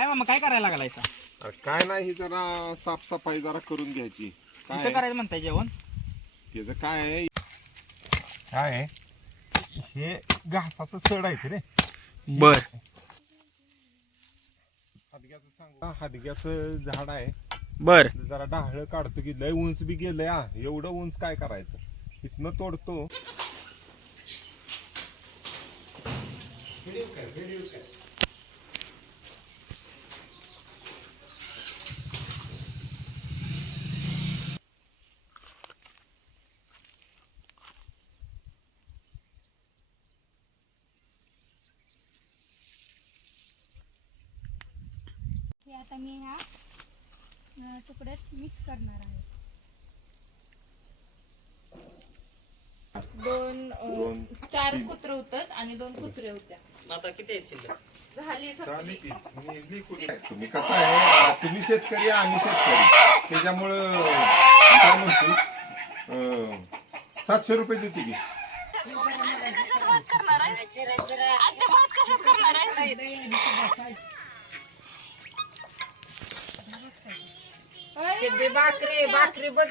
काय मामा काय करायला लागलायचा अरे काय नाही ही जरा साफसफाई जरा करून घ्यायची. इथं काय? करायचं म्हणताय जेवण? त्याचं काय आहे? काय आहे? हे घासाचं सड आहे रे. बर. हादग्याचं सांगू हा, हादग्याचं झाड आहे. बर. जरा डाहळ काढतो की लय उंच बी गेलंय हा. एवढं उंच काय करायचं? इथनं तोडतो. हे आता मी ह्या तुकड्यात मिक्स करणार आहे दोन अं, चार. कुत्रे होतात आणि दोन कुत्रे होत्या आता किती आहेत शिल्लक झाली सगळी तुम्ही कसं आहे तुम्ही शेतकरी आम्ही शेतकरी त्याच्यामुळं काय म्हणतो अं, सातशे रुपये देतो की भाकरी भाकरी बघ